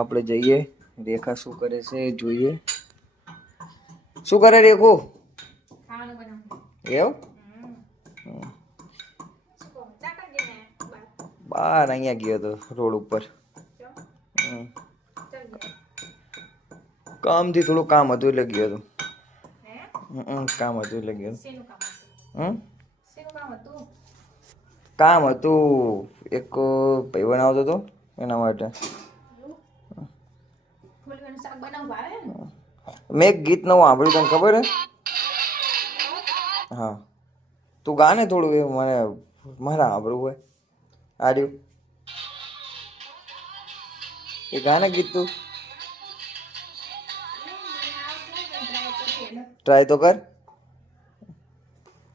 આપણે જઈએ રેખા શું કરે છે જોઈએ. શું કરે રેખુ? એવું બાર અહીંયા ગયો હતો રોડ ઉપર. કામ થી થોડું કામ હતું એટલે ગયો હતો. કામ હતું એટલે ગયો. કામ હતું એક ભાઈબંધ આવતો હતો એના માટે. મેં એક ગીત નવું સાંભળ્યું તને ખબર હે? હા તું ગા ને થોડું એ મને મારા સાંભળવું હોય. આર્યું એ ગાને ગીત તું ટ્રાય તો કર.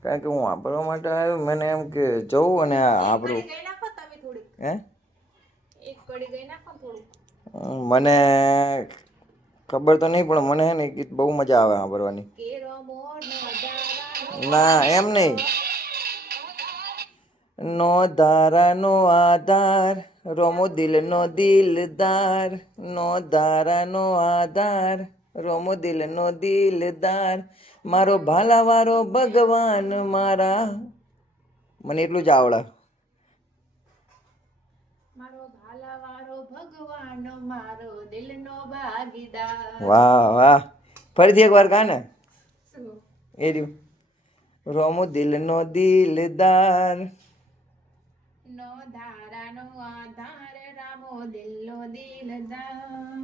કારણ કે હું વાપરવા માટે આવ્યો મને એમ કે જવું અને આપણું હે મને ખબર તો નહી પણ મને હે ને ગીત બહુ મજા આવે સાંભળવાની. ના એમ નહી. નો ધારા નો આધાર રોમો દિલ નો દિલદાર નો ધારા નો આધાર રોમો દિલ નો દિલદાર મારો ભાલા વારો ભગવાન મારા મને એટલું જ આવડે. મારો ભાલા વાળો ભગવાન મારો દિલનો ભાગીદાર. વાહ વાહ ફરીથી એક વાર ગા ને એ રહ્યું રોમો દિલ નો દિલદાર નો ધારા નો આધાર રામો દિલ નો દિલદાર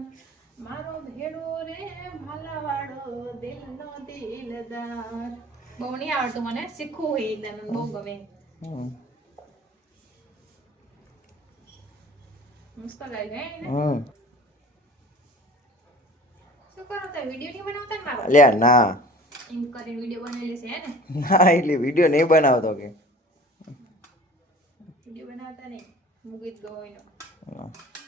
મારો ભેડો રે ભાલા વાળો દિલ નો દિલદાર. બહુ નહીં આવડતું મને શીખવું હોય એકદમ બહુ ગમે. મસ્ત લાગે ને. શું કરો તો વિડિયો નહીં બનાવતા ને મારો? અલ્યા ના એમ કરીને વિડિયો બનાવી લેશે હે ને? ના એટલે વિડિયો નહીં બનાવતો કે વિડિયો બનાવતા નહીં હું ગીત ગવાયનો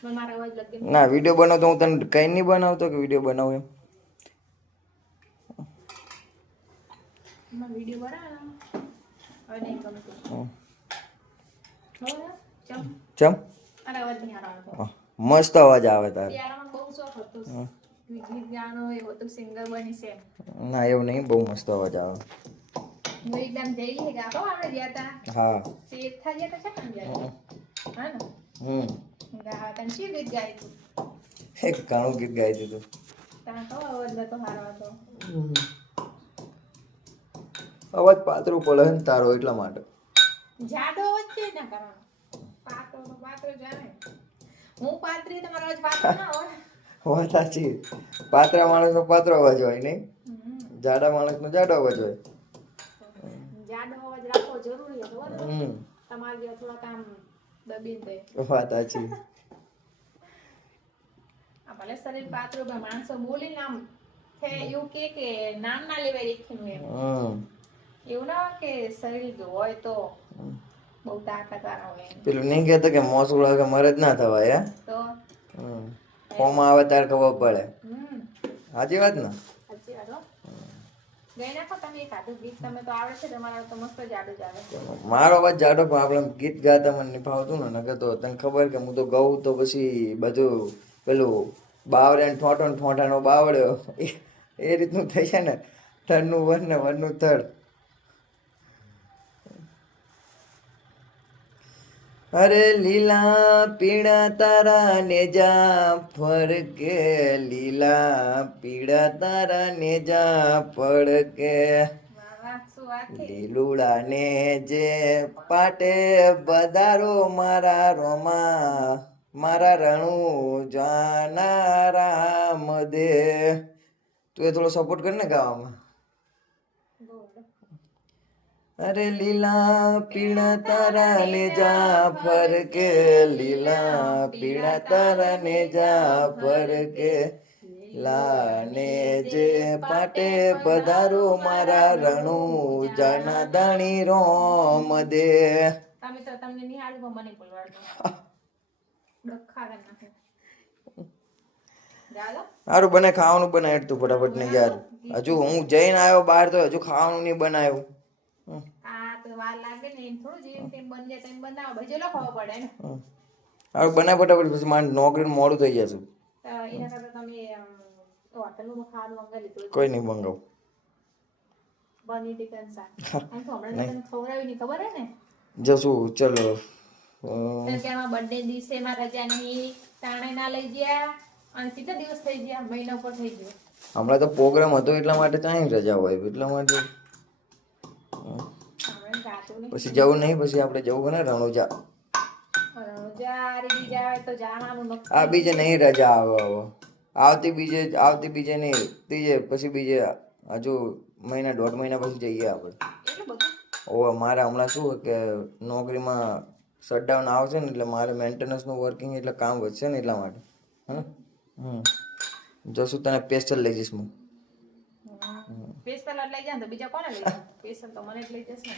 પણ મારો અવાજ લગે ના વિડિયો બનાવતો હું તને કઈ નહીં બનાવતો કે વિડિયો બનાવું એમ. વિડિયો બનાવવાનો હવે નહીં ગમે તો ચમ અરે અવાજ નહીં આવતો. મસ્ત અવાજ આવે તારો. યાર બહુ શોખ હતો ગીત ગાવાનો એવો તો સિંગર બની છે. ના એવું નહીં બહુ મસ્ત અવાજ આવે. હું એકદમ જઈ હે ગાતો આપણે ગયા તા. હા શેર થઈ ગયા તા છે ને હા ને ગા તને શું ગીત ગાય તું? એક ઘણું ગીત ગાય દીધું. તારો તો અવાજ નતો સારો હતો. અવાજ પાતળો પડે ને તારો એટલા માટે. જાડો અવાજ છે ના કરવાનો પાતળો તો પાતળો જ આવે. હું પાતળી તમારો અવાજ પાતળો ના હોય. વાત સાચી પાતળા માણસનો પાતળો અવાજ હોય નહીં જાડા માણસનો જાડો અવાજ હોય. જાડો અવાજ રાખવો જરૂરી છે ખબર તમારે જે થોડા કામ દબીને દે. વાત સાચી. આ ભલે શરીર પાતળું પણ માણસો બોલીને આમ છે એવું કે નામ ના લેવાય રીખીનું એમ. એવું ના કે શરીર હોય તો બહુ તાકાત વાળા હોય. પેલું નહીં કહેતો કે મોસું લાગે મરે જ ના થવાય હે તો ફોર્મ આવે ત્યારે ખબર પડે. સાચી વાત ને? સાચી વાત હો. ગઈ નાખો તમે એક આધું ગીત તમે તો આવડે છે તમારા તો મસ્ત જાડું જ આવે. મારો અવાજ જાડો પણ આપણે ગીત ગાતા મને નહીં ફાવતું ને નકર તો તને ખબર કે હું તો ગાઉં તો પછી બધું પેલું બાવળે ઠોઠો ને ઠોઠાનો બાવળ્યો એ રીતનું થઈ છે ને થડનું વન ને વનનું થડ. અરે લીલા પીળા તારા નેજા ફરકે લીલા પીળા તારા નેજા પડકે લીલુડા ને જે પાટે બદારો મારા રોમા મારા રણું જાના રામ દે. તું એ થોડો સપોર્ટ કર ને ગાવામાં. અરે લીલા પીળા તારા નેજા ફરકે લીલા પીળા તારા નેજા ફરકે લાને જે પાટે પધારો મારા રણું જાના દાણી રોમ દે. તમે તો તમને નિહાળવા મને બોલવાડો ડખા નાખે. સારું બને ખાવાનું બનાય તું ફટાફટ ને યાર. હજુ હું જઈને આવ્યો બહાર તો હજુ ખાવાનું નહીં બનાવ્યું. આ તો વાર લાગે ને એમ થોડું જેમ તેમ બની જાય તેમ બનાવો ભજેલો ખાવા પડે ને. હવે બના ફટાફટ પછી મારે નોકરીનું મોડું થઈ જશે. એના કરતા તમે હોટલનું ખાવાનું મંગાવી લીધું કોઈ નહીં મંગાવું. બની ટીકન શાક આમ તો હમણાં તને ખવડાવી ની ખબર હે ને જશું ચલો. કારણ કે આમાં બર્થડે દિવસે માં રજા નહીં તાણે ના લઈ ગયા અને કેટલા દિવસ થઈ ગયા મહિના ઉપર થઈ ગયો હમણાં તો પ્રોગ્રામ હતો એટલા માટે ત્યાં રજા હોય એટલા માટે હમણાં જાતું નહીં પછી જવું નહીં. પછી આપણે જવું ને રણુજા. રજા બીજા આવે તો જવાનું નક્કી આ બીજે નહીં રજા આવે હવે. આવતી બીજે નહીં ત્રીજે પછી બીજે હજુ મહિના 1.5 મહિના પછી જઈએ આપણે. એટલું બધું ઓ મારે હમણાં શું કે નોકરીમાં શટડાઉન આવશે ને એટલે મારે મેન્ટેનન્સનું વર્કિંગ એટલે કામ વધશે ને એટલા માટે. જશું તને પેસ્ટલ લઈ જઈશ હું. પેસ્ટલ લઈ જાય તો બીજા કોને લઈ જાય પેસ્ટલ તો મને જ લઈ જશે ને